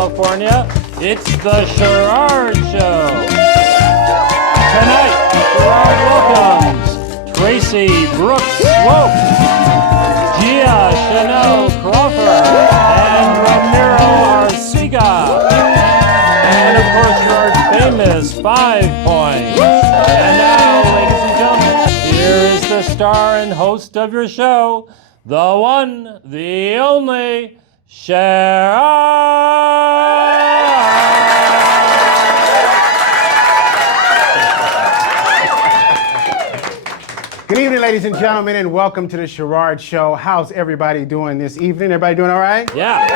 California. It's the Sherard Show. Tonight, Sherard welcomes Tracy Brooks Swope, Gia Chanel Crawford, and Ramiro Arcega. And of course, Sherard's famous 5 points. And now, ladies and gentlemen, here is the star and host of your show, the one, the only, Sherard. Good evening, ladies and gentlemen, and welcome to the Sherard Show. How's everybody doing this evening? Everybody doing all right? Yeah.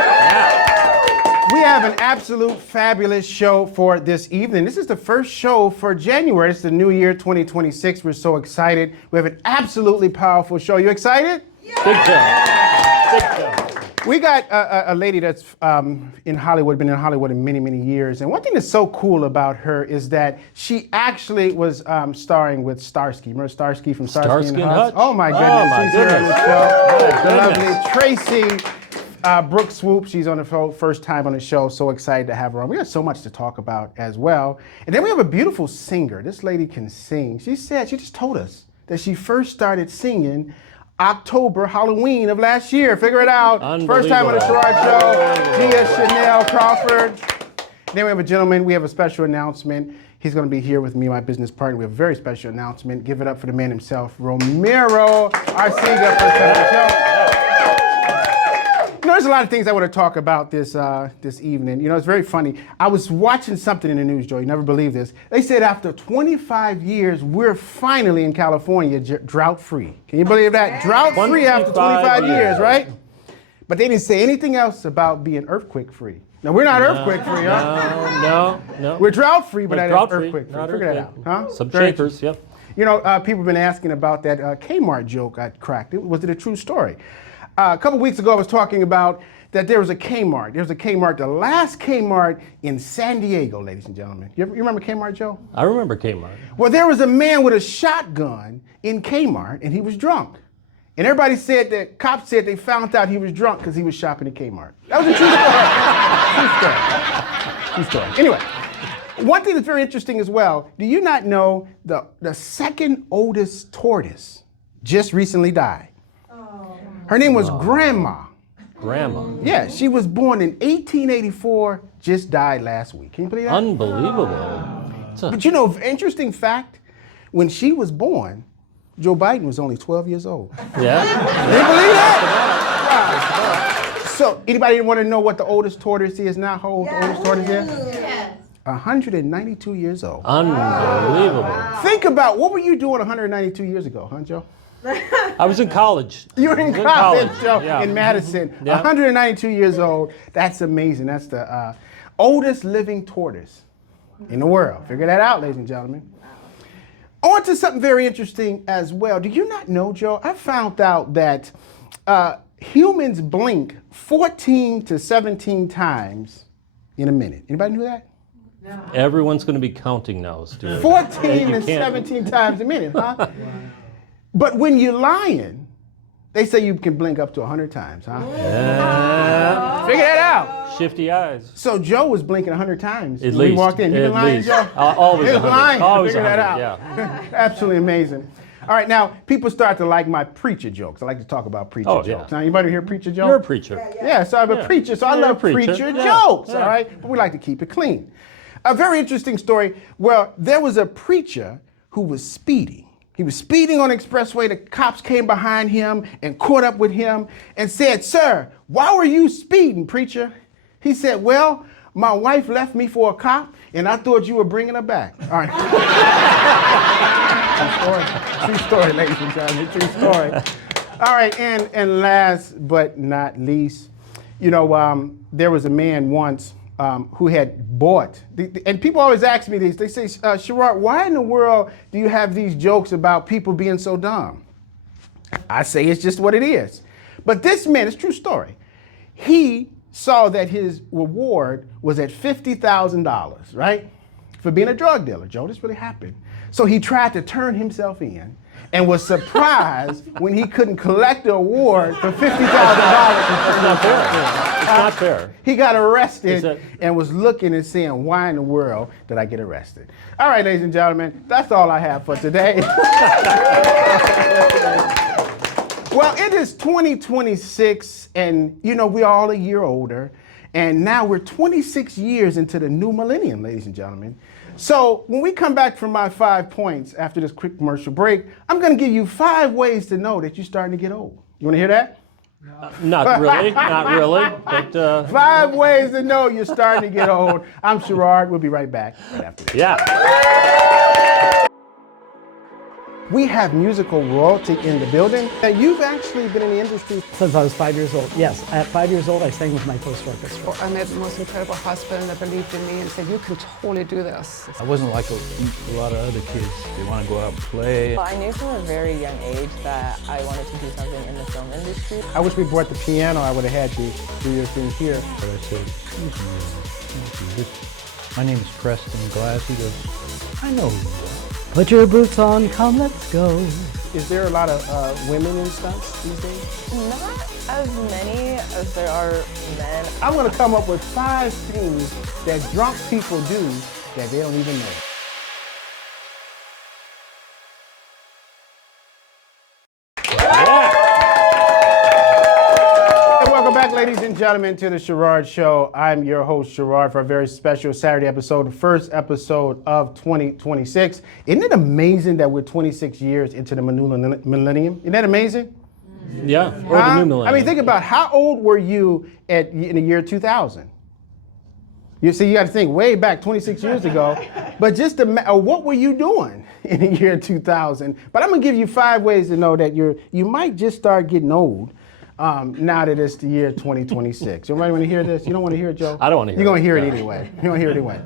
We have an absolute fabulous show for this evening. This is the first show for January. It's the new year, 2026. We're so excited. We have an absolutely powerful show. You excited? Yeah. Big show. We got a lady that's in Hollywood, been in Hollywood in many, many years. And one thing that's so cool about her is that she actually was starring with Starsky. Remember Starsky from Starsky and Hutch? Oh my goodness. Oh my She's here on the show. The goodness. lovely Tracy Brooks Swope. She's on the first time on the show. So excited to have her on. We have so much to talk about as well. And then we have a beautiful singer. This lady can sing. She just told us that she first started singing October, Halloween of last year. Figure it out. First time on the Sherard Show. Gia Chanel Crawford. Then we have a gentleman. We have a special announcement. He's going to be here with me, my business partner. We have a very special announcement. Give it up for the man himself, Ramiro Arcega. First time on the show. You know, there's a lot of things I want to talk about this evening. You know, it's very funny. I was watching something in the news, Joe. You never believe this. They said after 25 years, we're finally in California drought-free. Can you believe that? Drought-free after 25 years, right? But they didn't say anything else about being earthquake-free. Now, we're not earthquake-free, huh? No. We're drought-free, but not drought-free, earthquake-free. not Figure that earthquake. out, huh? Some Very shakers, yep. You know, people have been asking about that Kmart joke I cracked. Was it a true story? A couple weeks ago, I was talking about that there was a Kmart. There was a Kmart, the last Kmart in San Diego, ladies and gentlemen. You remember Kmart, Joe? I remember Kmart. Well, there was a man with a shotgun in Kmart, and he was drunk. And everybody said that, cops said they found out he was drunk because he was shopping at Kmart. That was a true story. True story. Anyway, one thing that's very interesting as well, do you not know the second oldest tortoise just recently died? Her name was Grandma. Grandma. Yeah, she was born in 1884, just died last week. Can you believe that? Unbelievable. But you know, interesting fact, when she was born, Joe Biden was only 12 years old. Yeah. Can you believe that? Wow. So, anybody want to know what the oldest tortoise is now? How old the oldest tortoise is? Yes. 192 years old. Unbelievable. Wow. Think about, what were you doing 192 years ago, huh, Joe? I was in college. You were in college, Joe, yeah. in Madison. Yeah. 192 years old. That's amazing. That's the oldest living tortoise in the world. Figure that out, ladies and gentlemen. On to something very interesting as well. Do you not know, Joe? I found out that humans blink 14 to 17 times in a minute. Anybody knew that? No. Everyone's going to be counting now, Stuart. 14 to 17 times a minute, huh? But when you're lying, they say you can blink up to 100 times, huh? Yeah. Figure that out. Shifty eyes. So Joe was blinking 100 times At when least. we walked in. You been At lying, least. Joe? Always You 100. lying. Always Figure that 100, out. yeah. Absolutely amazing. All right, now, people start to like my preacher jokes. I like to talk about preacher jokes. Yeah. Now, anybody hear preacher jokes? You're a preacher. Yeah, so I'm a preacher, so I You're a love preacher jokes, all right? But we like to keep it clean. A very interesting story. Well, there was a preacher who was speeding. He was speeding on the expressway. The cops came behind him and caught up with him and said, "Sir, why were you speeding, preacher?" He said, "Well, my wife left me for a cop, and I thought you were bringing her back." All right. True story, ladies and gentlemen, true story. All right, and last but not least, you know, there was a man once who had bought, and people always ask me this, they say, Sherard, why in the world do you have these jokes about people being so dumb? I say it's just what it is. But this man, it's a true story, he saw that his reward was at $50,000, right? For being a drug dealer. Joe, this really happened. So he tried to turn himself in and was surprised when he couldn't collect the award for $50,000. It's not fair. It's not fair. He got arrested that- and was looking and saying, why in the world did I get arrested? All right, ladies and gentlemen, that's all I have for today. Well, it is 2026, and you know, we're all a year older, and now we're 26 years into the new millennium, ladies and gentlemen. So when we come back from my 5 points after this quick commercial break, I'm gonna give you 5 ways to know that you're starting to get old. You wanna hear that? Not really, not really. But 5 ways to know you're starting to get old. I'm Sherard. We'll be right back right after this. yeah. We have musical royalty in the building. You've actually been in the industry. Since I was 5 years old. Yes, at 5 years old, I sang with my first orchestra. I met the most incredible husband that believed in me and said, you can totally do this. I wasn't like a lot of other kids. They want to go out and play. Well, I knew from a very young age that I wanted to do something in the film industry. I wish we brought the piano. I would have had you do your thing here. But I said, excuse me, my name is Preston Glass. He goes, I know who you are. Put your boots on, come, let's go. Is there a lot of women in stunts these days? Not as many as there are men. I'm going to come up with 5 things that drunk people do that they don't even know. Welcome back, ladies and gentlemen, to the Sherard Show. I'm your host, Sherard, for a very special Saturday episode, the first episode of 2026. Isn't it amazing that we're 26 years into the millennium? Isn't that amazing? Yeah, or the new millennium. I mean, think about how old were you in the year 2000? You see, you got to think way back 26 years ago. But just what were you doing in the year 2000? But I'm going to give you 5 ways to know that you might just start getting old. Now that it's the year 2026. Everybody want to hear this? You don't want to hear it, Joe? I don't want to hear it. You're going to hear it anyway. You're going to hear it anyway.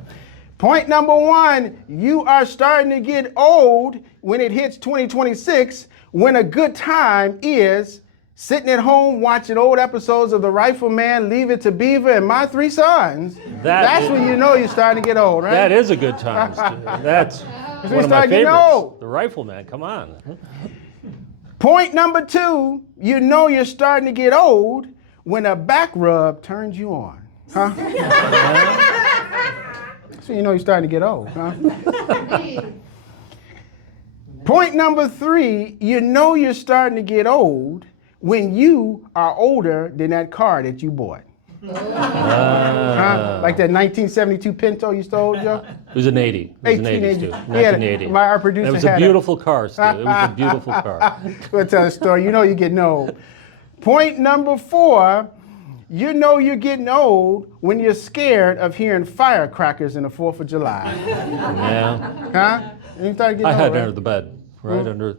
Point number 1, you are starting to get old when it hits 2026, when a good time is sitting at home watching old episodes of The Rifleman, Leave It to Beaver, and My 3 Sons. That's when you know you're starting to get old, right? That is a good time. That's one of my favorites. The Rifleman, come on. Point number 2, you know you're starting to get old when a back rub turns you on. Huh? So you know you're starting to get old, huh? Point number 3, you know you're starting to get old when you are older than that car that you bought. Huh? Like that 1972 Pinto you stole, Joe? It was an 80. It was an 80s, too. 1980. Our producer it was had a beautiful car, Stu. It was a beautiful car. We'll tell a story. You know you're getting old. Point number 4, you know you're getting old when you're scared of hearing firecrackers in the 4th of July. Yeah. Huh? You start getting I old, had it right? under the bed, right under.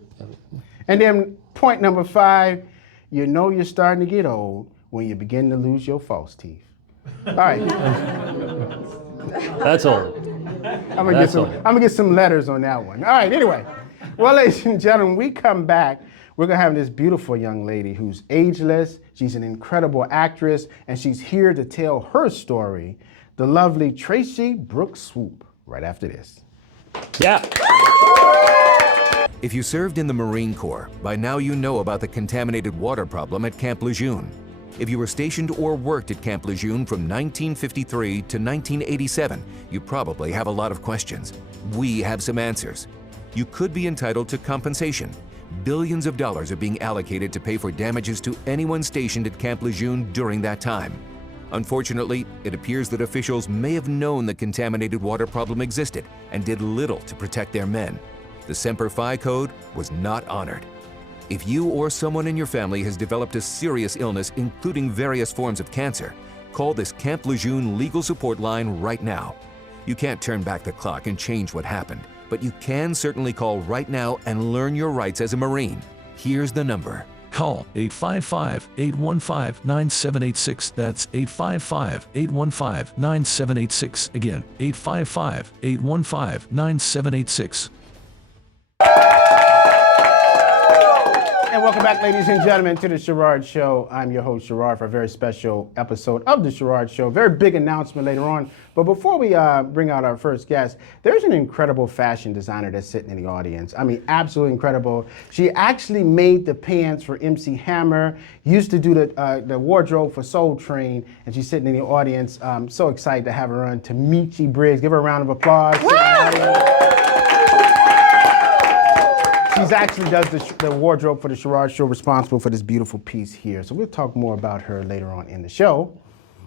And then point number 5, you know you're starting to get old when you begin to lose your false teeth. All right. That's old. I'm gonna get some letters on that one. All right, anyway. Well, ladies and gentlemen, we come back. We're gonna have this beautiful young lady who's ageless. She's an incredible actress, and she's here to tell her story. The lovely Tracy Brooks Swope, right after this. Yeah. If you served in the Marine Corps, by now you know about the contaminated water problem at Camp Lejeune. If you were stationed or worked at Camp Lejeune from 1953 to 1987, you probably have a lot of questions. We have some answers. You could be entitled to compensation. Billions of dollars are being allocated to pay for damages to anyone stationed at Camp Lejeune during that time. Unfortunately, it appears that officials may have known the contaminated water problem existed and did little to protect their men. The Semper Fi code was not honored. If you or someone in your family has developed a serious illness, including various forms of cancer, call this Camp Lejeune legal support line right now. You can't turn back the clock and change what happened, but you can certainly call right now and learn your rights as a Marine. Here's the number. Call 855-815-9786. That's 855-815-9786. Again, 855-815-9786. And welcome Welcome back, ladies and gentlemen, to the Sherard Show. I'm your host, Sherard, for a very special episode of the Sherard Show. Very big announcement later on. But before we bring out our first guest, there's an incredible fashion designer that's sitting in the audience. I mean, absolutely incredible. She actually made the pants for MC Hammer, used to do the wardrobe for Soul Train, and she's sitting in the audience. I'm so excited to have her on, Tamichi Briggs. Give her a round of applause. She's actually does the wardrobe for the Sherard Show, responsible for this beautiful piece here. So we'll talk more about her later on in the show.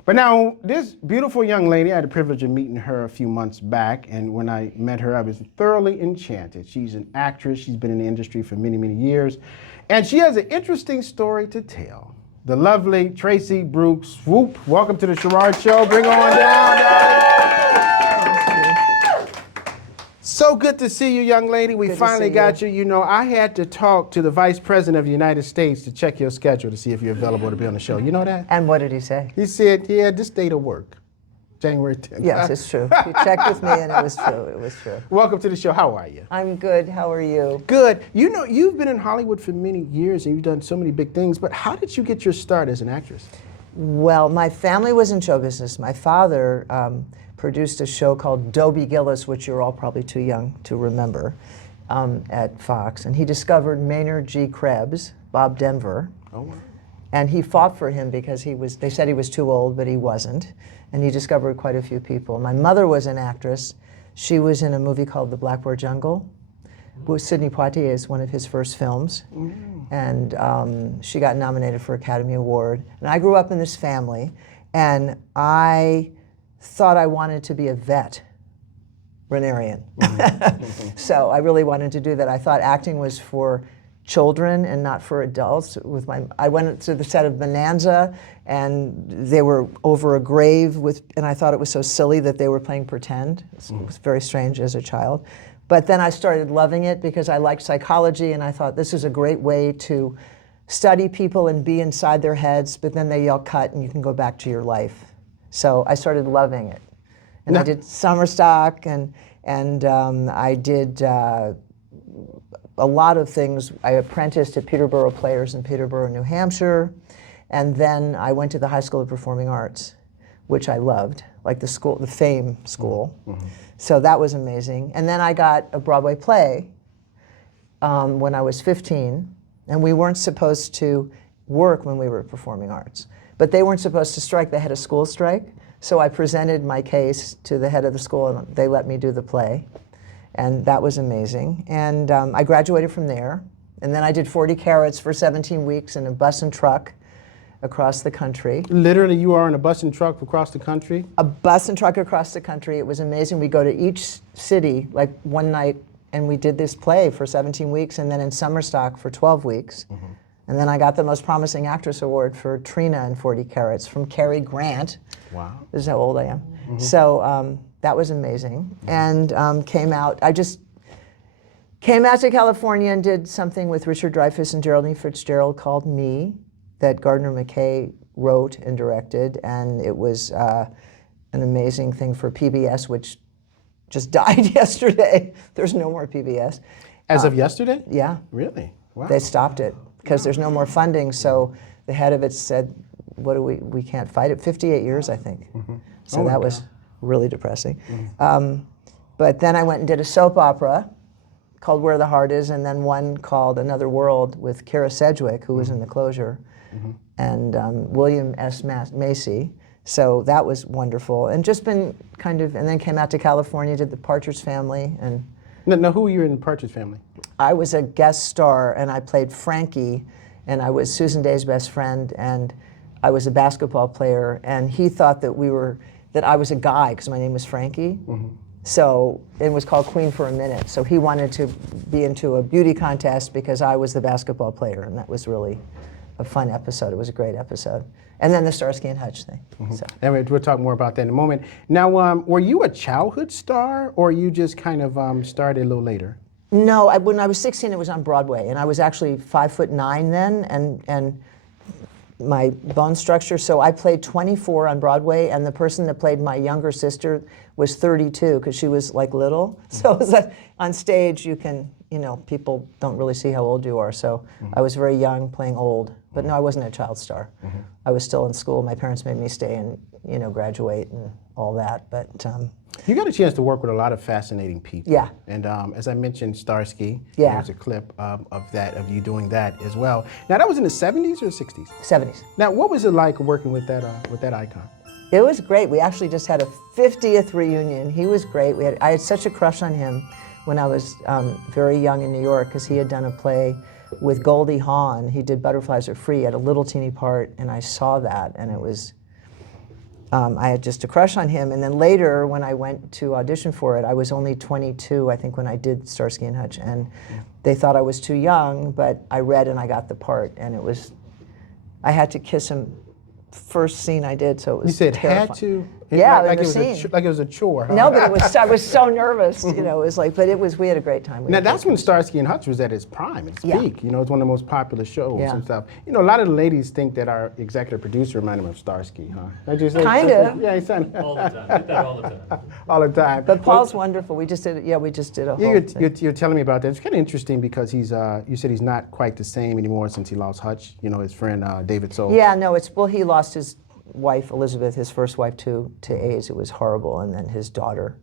But now, this beautiful young lady, I had the privilege of meeting her a few months back, and when I met her, I was thoroughly enchanted. She's an actress. She's been in the industry for many, many years, and she has an interesting story to tell. The lovely Tracy Brooks Swope. Welcome to the Sherard Show. Bring her on down, darling. So good to see you, young lady. We finally got you. You know, I had to talk to the Vice President of the United States to check your schedule to see if you're available to be on the show. You know that? And what did he say? He said, yeah, this day to work, January 10th. Yes, it's true. He checked with me and it was true. It was true. Welcome to the show. How are you? I'm good. How are you? Good. You know, you've been in Hollywood for many years and you've done so many big things, but how did you get your start as an actress? Well, my family was in show business. My father produced a show called Dobie Gillis, which you're all probably too young to remember, at Fox. And he discovered Maynard G. Krebs, Bob Denver. Oh, wow. And he fought for him because they said he was too old, but he wasn't. And he discovered quite a few people. My mother was an actress. She was in a movie called The Blackboard Jungle, with Sidney Poitier as one of his first films. And she got nominated for Academy Award. And I grew up in this family, and I thought I wanted to be a veterinarian. So I really wanted to do that. I thought acting was for children and not for adults. I went to the set of Bonanza, and they were over a grave and I thought it was so silly that they were playing pretend. It was very strange as a child. But then I started loving it because I liked psychology, and I thought this is a great way to study people and be inside their heads, but then they yell cut and you can go back to your life. So I started loving it. And I did summer stock, and I did a lot of things. I apprenticed at Peterborough Players in Peterborough, New Hampshire, and then I went to the High School of Performing Arts, which I loved, like the Fame School. So that was amazing. And then I got a Broadway play when I was 15, and we weren't supposed to work when we were performing arts. But they weren't supposed to strike. They had a school strike. So I presented my case to the head of the school, and they let me do the play. And that was amazing. And I graduated from there. And then I did 40 Carats for 17 weeks in a bus and truck across the country. Literally, you are in a bus and truck across the country? A bus and truck across the country. It was amazing. We go to each city, like one night, and we did this play for 17 weeks, and then in summer stock for 12 weeks. And then I got the Most Promising Actress Award for Trina in 40 Carats from Cary Grant. Wow. This is how old I am. So that was amazing. And I just came out to California and did something with Richard Dreyfuss and Geraldine Fitzgerald called Me, that Gardner McKay wrote and directed. And it was an amazing thing for PBS, which just died yesterday. There's no more PBS. As of yesterday? Yeah. Really? Wow. They stopped it because there's no more funding. So the head of it said, we can't fight it. 58 years, I think. So that was really depressing. But then I went and did a soap opera called Where the Heart Is, and then one called Another World with Kara Sedgwick, who was in The Closure, and William S. Macy. So that was wonderful. And just been and then came out to California, did The Partridge Family. And Now, who were you in The Partridge Family? I was a guest star, and I played Frankie, and I was Susan Day's best friend, and I was a basketball player, and he thought that I was a guy because my name was Frankie. So it was called Queen for a Minute. So he wanted to be into a beauty contest because I was the basketball player, and that was really a fun episode. It was a great episode. And then the Starsky and Hutch thing. So. And we'll talk more about that in a moment. Now, were you a childhood star, or you just kind of started a little later? No, when I was 16, it was on Broadway, and I was actually 5'9" then, and my bone structure. So I played 24 on Broadway, and the person that played my younger sister was 32 because she was like little. So it was like, on stage, you can you know, people don't really see how old you are. So I was very young playing old. But no, I wasn't a child star. I was still in school. My parents made me stay and, you know, graduate and all that. But you got a chance to work with a lot of fascinating people. Yeah. And as I mentioned, Starsky. Yeah. There's a clip of you doing that as well. Now, that was in the 70s or 60s? 70s. Now, what was it like working with that icon? It was great. We actually just had a 50th reunion. He was great. I had such a crush on him when I was very young in New York, because he had done a play with Goldie Hawn. He did Butterflies Are Free, had a little teeny part, and I saw that, and it was, I had just a crush on him. And then later, when I went to audition for it, I was only 22, I think, when I did Starsky and Hutch, and they thought I was too young, but I read and I got the part, and it was, I had to kiss him first scene I did, so it was You said terrifying. had to? Yeah, like in it the was scene. like it was a chore. Huh? No, but it was, I was so nervous, you know, it was like, but it was, we had a great time. Now, that's when Starsky and Hutch was at its prime, its Yeah. peak. You know, it's one of the most popular shows Yeah. and stuff. You know, a lot of the ladies think that our executive producer reminded them of Starsky, huh? Kinda. Yeah, he sounded All the time. Get that all the time. all the time. But Paul's wonderful. We just did it. Yeah, we just did a whole thing. You're telling me about that. It's kind of interesting because he's, you said he's not quite the same anymore since he lost Hutch, you know, his friend David Soul. Yeah, no, it's, well, he lost his wife, Elizabeth, his first wife, to AIDS. It was horrible. And then his daughter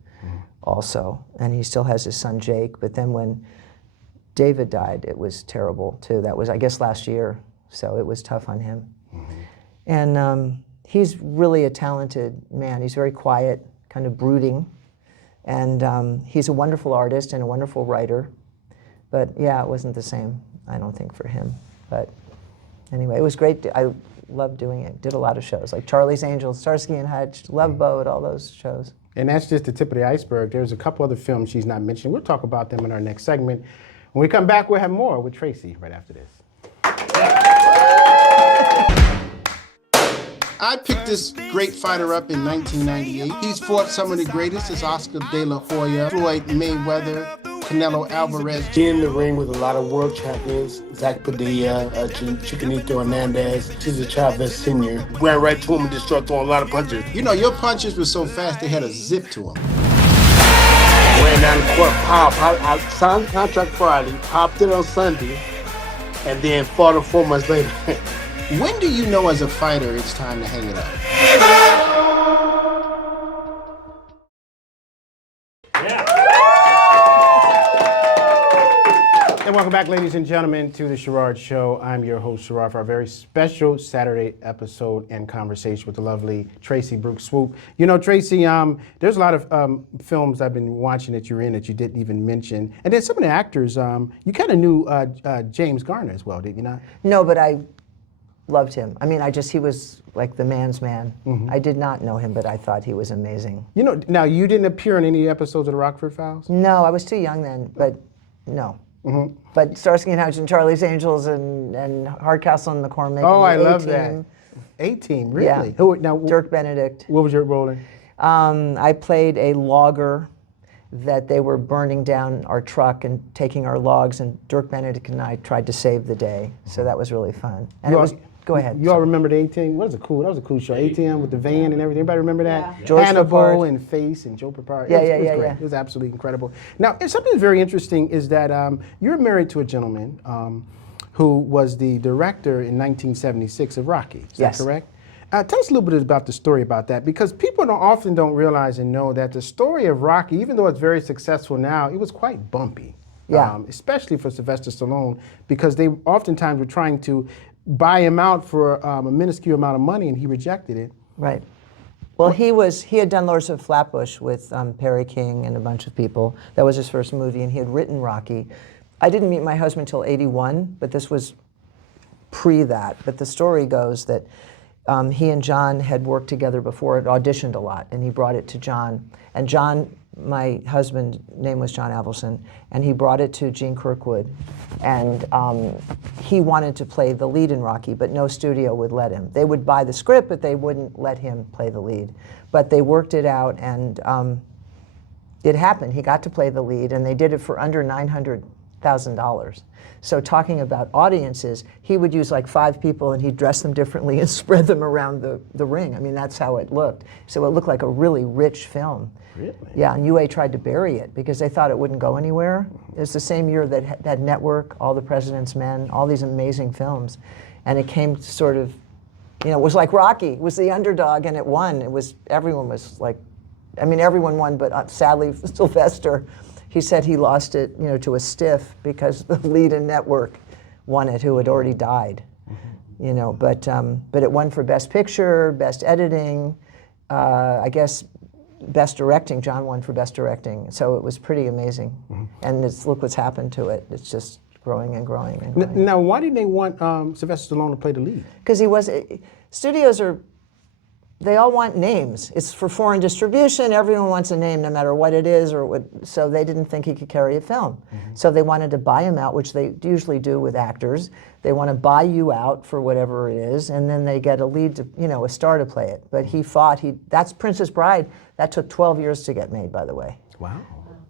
also. And he still has his son, Jake. But then when David died, it was terrible, too. That was, I guess, last year. So it was tough on him. And he's really a talented man. He's very quiet, kind of brooding. And he's a wonderful artist and a wonderful writer. But yeah, it wasn't the same, I don't think, for him. But anyway, it was great. I loved doing it. Did a lot of shows, like Charlie's Angels, Starsky and Hutch, Love Boat, all those shows. And that's just the tip of the iceberg. There's a couple other films she's not mentioned. We'll talk about them in our next segment. When we come back, we'll have more with Tracy right after this. I picked this great fighter up in 1998. He's fought some of the greatest. It's Oscar De La Hoya, Floyd Mayweather, Canelo Alvarez. She in the ring with a lot of world champions, Zach Padilla, Chiquinito Hernandez, Cesar Chavez Sr. Ran right to him and just started throwing a lot of punches. You know, your punches were so fast they had a zip to them. Ran down the court, I signed the contract Friday, popped it on Sunday, and then fought him 4 months later. When do you know as a fighter it's time to hang it up? And welcome back, ladies and gentlemen, to the Sherard Show. I'm your host, Sherard, for our very special Saturday episode and conversation with the lovely Tracy Brooks Swope. You know, Tracy, there's a lot of films I've been watching that you're in that you didn't even mention. And then some of the actors, you kind of knew James Garner as well, did you not? No, but I loved him. I mean, he was like the man's man. I did not know him, but I thought he was amazing. You know, now you didn't appear in any episodes of the Rockford Files? No, I was too young then, but no. But Starsky and Hutch and Charlie's Angels and Hardcastle and McCormick. Oh, I and love A-Team. that. A-Team, really? Yeah. Who, now, Dirk Benedict. What was your role in? I played a logger that they were burning down our truck and taking our logs, and Dirk Benedict and I tried to save the day. So that was really fun. And go ahead. You all remember the A-Team? That was a cool show. A-Team with the van and everything. Anybody remember that? Yeah. George Hannibal Papard. and Face and Joe Papard. Yeah, It was yeah, great. yeah. It was absolutely incredible. Now, something very interesting is that you're married to a gentleman who was the director in 1976 of Rocky. Is Yes. that correct? Tell us a little bit about the story about that, because people often don't realize and know that the story of Rocky, even though it's very successful now, it was quite bumpy. Yeah. Especially for Sylvester Stallone, because they oftentimes were trying to buy him out for a minuscule amount of money, and he rejected it. Right. Well, he had done Lords of Flatbush with Perry King and a bunch of people. That was his first movie, and he had written Rocky. I didn't meet my husband until '81, but this was pre that. But the story goes that he and John had worked together before, had auditioned a lot, and he brought it to John. And John, my husband's name was John Avildsen, and he brought it to Gene Kirkwood. And he wanted to play the lead in Rocky, but no studio would let him. They would buy the script, but they wouldn't let him play the lead. But they worked it out, and it happened. He got to play the lead, and they did it for under $900 $100,000. So talking about audiences, he would use like 5 people and he'd dress them differently and spread them around the ring. I mean, that's how it looked. So it looked like a really rich film. Really? Yeah, and UA tried to bury it because they thought it wouldn't go anywhere. It was the same year that that Network, All the President's Men, all these amazing films. And it came sort of, you know, it was like Rocky. It was the underdog and it won. It was, everyone was like, I mean, everyone won, but sadly, Sylvester, he said he lost it, you know, to a stiff because the lead in Network won it, who had already died. You know, but it won for Best Picture, Best Editing, I guess Best Directing. John won for Best Directing, so it was pretty amazing. And look what's happened to it. It's just growing and growing and growing. Now, why did they want Sylvester Stallone to play the lead? Because studios are, they all want names. It's for foreign distribution. Everyone wants a name, no matter what it is, or what. So they didn't think he could carry a film. So they wanted to buy him out, which they usually do with actors. They want to buy you out for whatever it is, and then they get a lead, to, you know, a star to play it. But he fought. That's Princess Bride. That took 12 years to get made, by the way. Wow.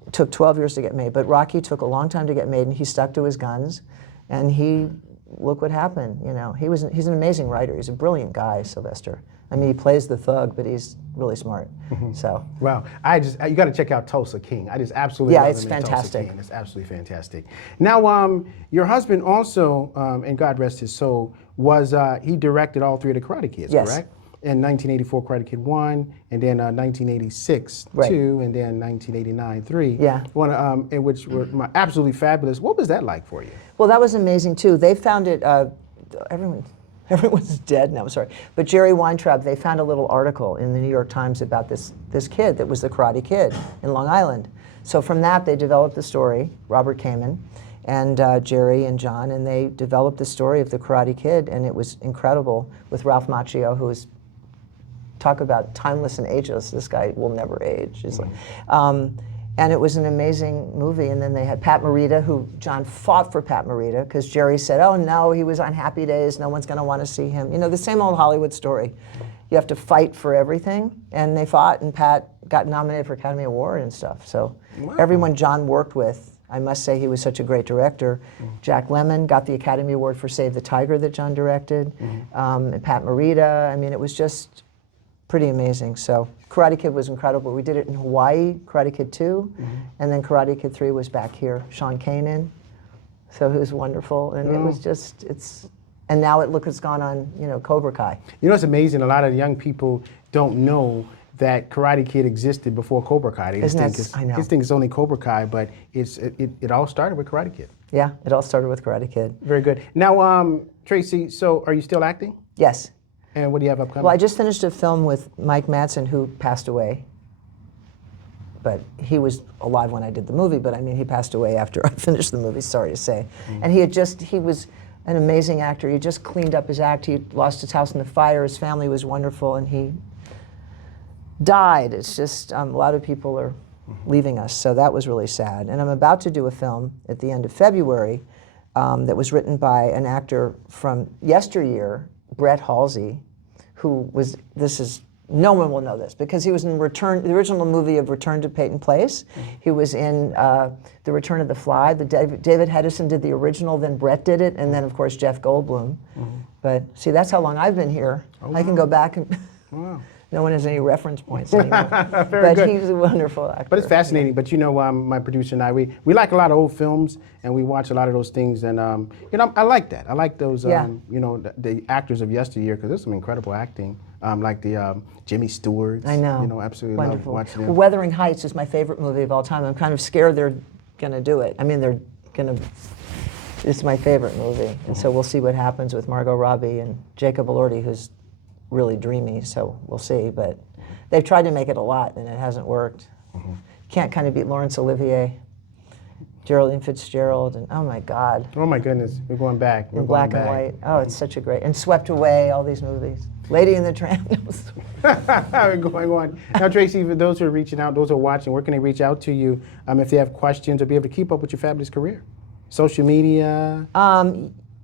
It took 12 years to get made. But Rocky took a long time to get made, and he stuck to his guns, and look what happened. You know, he's an amazing writer. He's a brilliant guy, Sylvester. I mean, he plays the thug, but he's really smart. So. Wow, you got to check out Tulsa King. I just absolutely love it's him in Tulsa fantastic. King. It's absolutely fantastic. Now, your husband also, and God rest his soul, was he directed all 3 of the Karate Kids, Yes. correct? In 1984, Karate Kid 1, and then 1986, Right. 2, and then 1989, 3. Yeah. One, which were absolutely fabulous. What was that like for you? Well, that was amazing too. They found it. Everyone's dead now. I'm sorry, but Jerry Weintraub. They found a little article in the New York Times about this kid that was the Karate Kid in Long Island. So from that, they developed the story. Robert Kamen and Jerry and John, and they developed the story of the Karate Kid, and it was incredible with Ralph Macchio, who is, talk about timeless and ageless. This guy will never age. He's like, and it was an amazing movie. And then they had Pat Morita, who John fought for Pat Morita because Jerry said, oh no, he was on Happy Days. No one's going to want to see him. You know, the same old Hollywood story. You have to fight for everything. And they fought, and Pat got nominated for Academy Award and stuff. So everyone John worked with, I must say he was such a great director. Jack Lemmon got the Academy Award for Save the Tiger that John directed. And Pat Morita. I mean, it was just pretty amazing. So Karate Kid was incredible. We did it in Hawaii, Karate Kid 2, and then Karate Kid 3 was back here. Sean Kanan, so he was wonderful, and it was just, and now it's gone on, you know, Cobra Kai. You know, it's amazing. A lot of young people don't know that Karate Kid existed before Cobra Kai. They just I know. think it's only Cobra Kai, but it all started with Karate Kid. Yeah, it all started with Karate Kid. Very good. Now, Tracy, so are you still acting? Yes. And what do you have upcoming? Well, I just finished a film with Mike Madsen, who passed away. But he was alive when I did the movie, but I mean, he passed away after I finished the movie, sorry to say. And he was an amazing actor. He just cleaned up his act. He lost his house in the fire. His family was wonderful, and he died. It's just, a lot of people are leaving us, so that was really sad. And I'm about to do a film at the end of February that was written by an actor from yesteryear, Brett Halsey, who was, no one will know this, because he was in the original movie of Return to Peyton Place. He was in The Return of the Fly. David Hedison did the original, then Brett did it, and then of course Jeff Goldblum. But see, that's how long I've been here. I can go back and no one has any reference points anymore. But good. He's a wonderful actor. But it's fascinating. But you know, my producer and I, we like a lot of old films, and we watch a lot of those things. And you know, I like that. I like those. You know, the actors of yesteryear, because there's some incredible acting. Like the Jimmy Stewart's. I know. You know, absolutely wonderful. love watching them. Wuthering Heights is my favorite movie of all time. I'm kind of scared they're going to do it. I mean, they're going to. It's my favorite movie, and so we'll see what happens with Margot Robbie and Jacob Elordi, who's really dreamy, so we'll see. But they've tried to make it a lot, and it hasn't worked. Can't kind of beat Laurence Olivier, Geraldine Fitzgerald, and oh my God. Oh my goodness, we're going back. In black and white. Oh, it's such a great, and Swept Away, all these movies. Lady in the Tramp. We're going on. Now, Tracy, for those who are reaching out, those who are watching, where can they reach out to you if they have questions or be able to keep up with your fabulous career? Social media?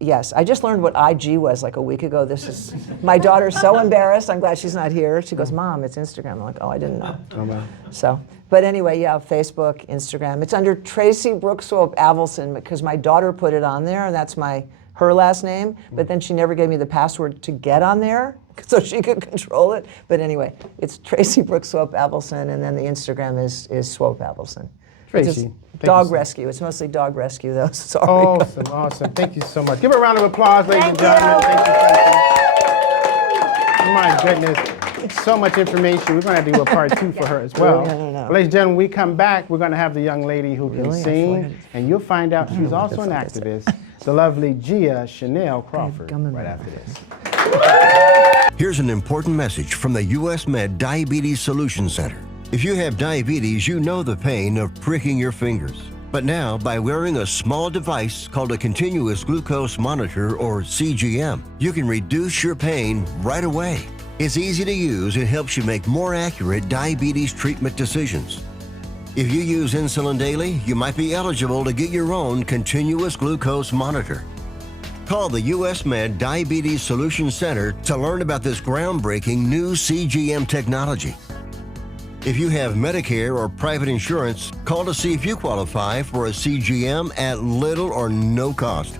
Yes, I just learned what IG was like a week ago. This is, my daughter's so embarrassed. I'm glad she's not here. She goes, Mom, it's Instagram. I'm like, oh, I didn't know. Oh, man. So, but anyway, yeah, Facebook, Instagram. It's under Tracy Brooks Swope Avelson because my daughter put it on there, and that's her last name. But then she never gave me the password to get on there, so she could control it. But anyway, it's Tracy Brooks Swope Avelson, and then the Instagram is Swope Avelson. Tracy. Dog rescue. It's mostly dog rescue, though. Sorry. Awesome, awesome. Thank you so much. Give her a round of applause, ladies and gentlemen. Thank you, Tracy. My goodness. So much information. We're going to have to do a part 2 for her as well. No. Ladies and gentlemen, when we come back, we're going to have the young lady who can sing, and you'll find out she's also an activist, the lovely Gia Chanel Crawford, right after this. Here's an important message from the U.S. Med Diabetes Solution Center. If you have diabetes, you know the pain of pricking your fingers. But now, by wearing a small device called a continuous glucose monitor, or CGM, you can reduce your pain right away. It's easy to use and helps you make more accurate diabetes treatment decisions. If you use insulin daily, you might be eligible to get your own continuous glucose monitor. Call the U.S. Med Diabetes Solution Center to learn about this groundbreaking new CGM technology. If you have Medicare or private insurance, call to see if you qualify for a CGM at little or no cost.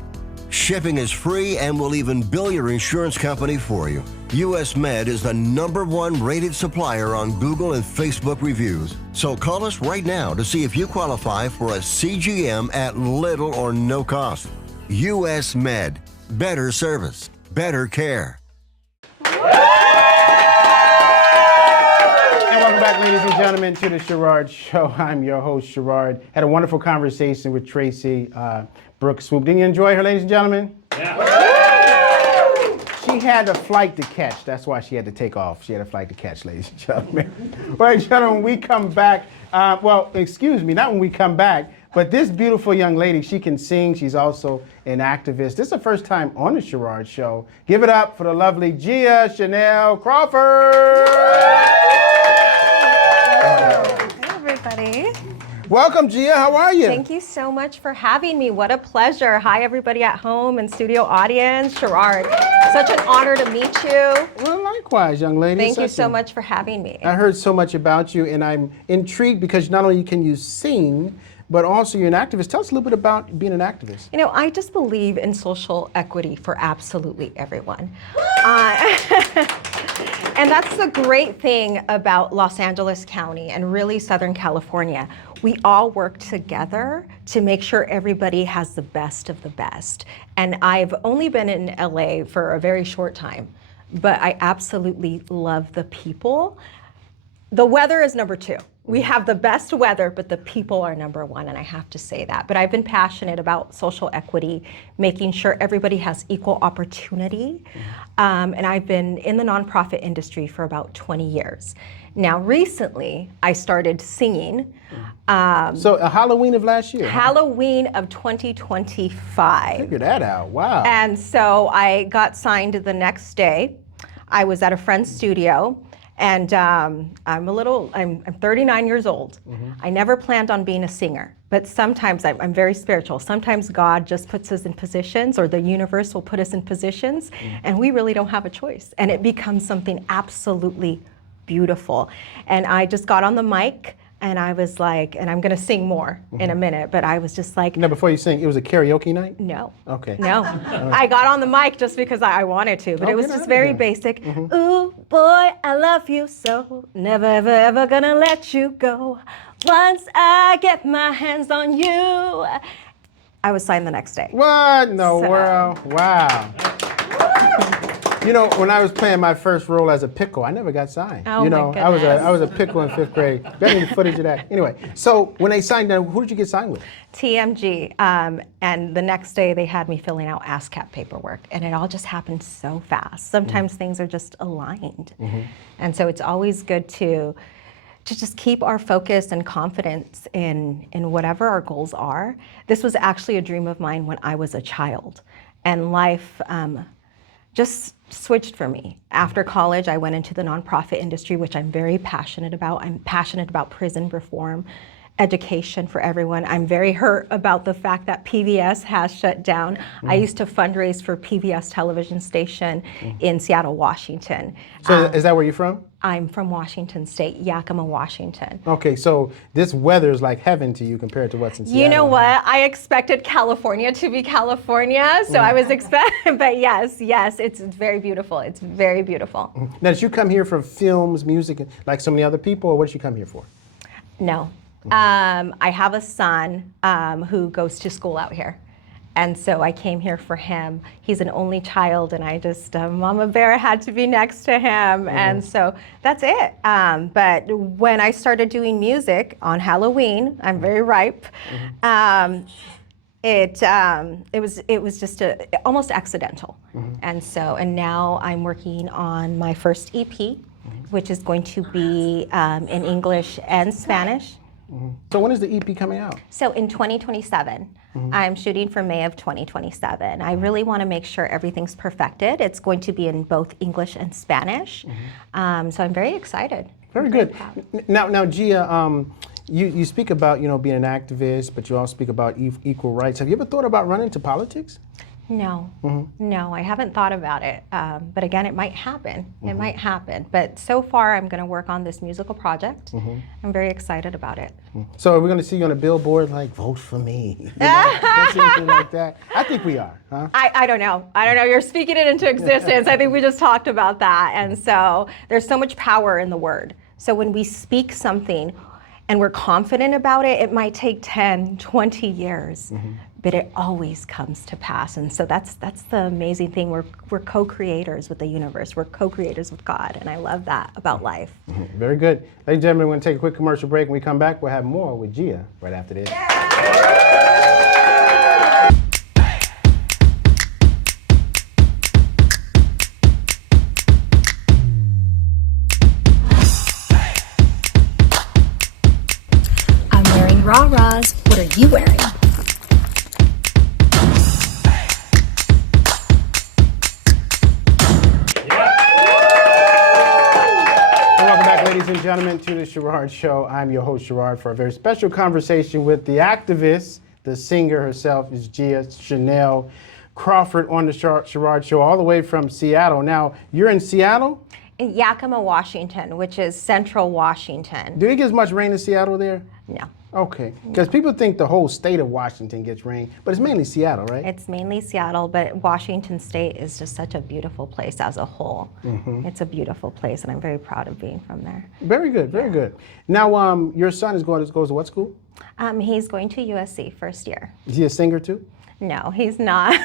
Shipping is free and will even bill your insurance company for you. U.S. Med is the #1 rated supplier on Google and Facebook reviews. So call us right now to see if you qualify for a CGM at little or no cost. U.S. Med. Better service. Better care. Welcome back, ladies and gentlemen, to the Sherard Show. I'm your host, Sherard. Had a wonderful conversation with Tracy Brooks Swope. Didn't you enjoy her, ladies and gentlemen? Yeah. She had a flight to catch. That's why she had to take off. She had a flight to catch, ladies and gentlemen. Well, ladies and gentlemen, when we come back, well, excuse me, not when we come back, but this beautiful young lady, she can sing. She's also an activist. This is the first time on the Sherard Show. Give it up for the lovely Gia Chanel Crawford. Everybody. Welcome, Gia. How are you? Thank you so much for having me. What a pleasure. Hi, everybody at home and studio audience. Sherard, such an honor to meet you. Well, likewise, young lady. Thank you so much for having me. I heard so much about you, and I'm intrigued because not only can you sing, but also you're an activist. Tell us a little bit about being an activist. You know, I just believe in social equity for absolutely everyone. And that's the great thing about Los Angeles County and really Southern California. We all work together to make sure everybody has the best of the best. And I've only been in LA for a very short time, but I absolutely love the people. The weather is number 2. We have the best weather, but the people are number 1, and I have to say that. But I've been passionate about social equity, making sure everybody has equal opportunity. And I've been in the nonprofit industry for about 20 years. Now, recently, I started singing. So Halloween of last year? Halloween of 2025. Figure that out, wow. And so I got signed the next day. I was at a friend's studio. And I'm 39 years old. I never planned on being a singer, but sometimes I'm very spiritual. Sometimes God just puts us in positions, or the universe will put us in positions, and we really don't have a choice. And it becomes something absolutely beautiful. And I just got on the mic, and I was like, and I'm gonna sing more in a minute, but I was just like. No, before you sing, it was a karaoke night? No. Okay. No. I got on the mic just because I wanted to, but it was just very basic. Ooh, boy, I love you so, never, ever, ever gonna let you go. Once I get my hands on you. I was signed the next day. What in the world? Wow. You know, when I was playing my first role as a pickle, I never got signed. Oh, you know, my I was a pickle in 5th grade. Got any footage of that? Anyway, so when they signed down, who did you get signed with? TMG, and the next day they had me filling out ASCAP paperwork, and it all just happened so fast. Sometimes things are just aligned, and so it's always good to just keep our focus and confidence in whatever our goals are. This was actually a dream of mine when I was a child, and life just switched for me. After college, I went into the nonprofit industry, which I'm very passionate about. I'm passionate about prison reform education for everyone. I'm very hurt about the fact that PBS has shut down. I used to fundraise for PBS television station in Seattle, Washington. So is that where you're from? I'm from Washington State, Yakima, Washington. Okay, so this weather is like heaven to you compared to what's in Seattle. You know what? I expected California to be California, so I was expecting, but yes, it's very beautiful. It's very beautiful. Now, did you come here for films, music, like so many other people, or what did you come here for? No. I have a son who goes to school out here. And so I came here for him. He's an only child, and I just, Mama Bear had to be next to him. And so that's it. But when I started doing music on Halloween, I'm very ripe, it was just almost accidental. And now I'm working on my first EP, which is going to be in English and Spanish. So when is the EP coming out? So in 2027. I'm shooting for May of 2027. I really want to make sure everything's perfected. It's going to be in both English and Spanish. So I'm very excited. Very good. Now, Gia, you speak about being an activist, but you also speak about equal rights. Have you ever thought about running into politics? No, no, I haven't thought about it. But again, it might happen. It might happen. But so far, I'm going to work on this musical project. I'm very excited about it. So are we going to see you on a billboard like, vote for me? Anything like that? I think we are. Huh? I don't know. I don't know. You're speaking it into existence. I think we just talked about that. And so there's so much power in the word. So when we speak something and we're confident about it, it might take 10, 20 years. But it always comes to pass. And so that's the amazing thing. We're co-creators with the universe. We're co-creators with God. And I love that about life. Very good. Ladies and gentlemen, we're going to take a quick commercial break. When we come back, we'll have more with Gia right after this. I'm wearing rah-rahs. What are you wearing? Ladies and gentlemen, to the Sherard Show. I'm your host, Sherard, for a very special conversation with the activist, the singer herself, is Gia Chanel Crawford on the Sherard Show, all the way from Seattle. Now, you're in Seattle? In Yakima, Washington, which is central Washington. Do it get as much rain in Seattle there? No. Okay, because people think the whole state of Washington gets rain, but it's mainly Seattle, right? It's mainly Seattle, but Washington State is just such a beautiful place as a whole. It's a beautiful place, and I'm very proud of being from there. Very good, very good. Now, your son goes to what school? He's going to USC first year. Is he a singer too? No, he's not.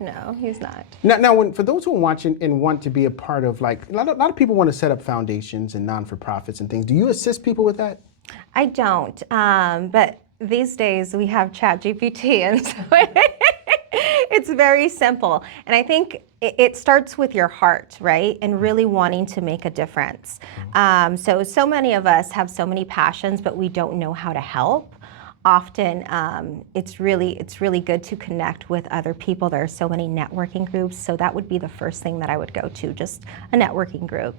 No, he's not. Now, for those who are watching and want to be a part of, like, a lot of people want to set up foundations and non-for-profits and things. Do you assist people with that? I don't, but these days we have ChatGPT, and so it's very simple. And I think it starts with your heart, right? And really wanting to make a difference. So many of us have so many passions, but we don't know how to help. Often it's really good to connect with other people. There are so many networking groups, so that would be the first thing that I would go to, just a networking group.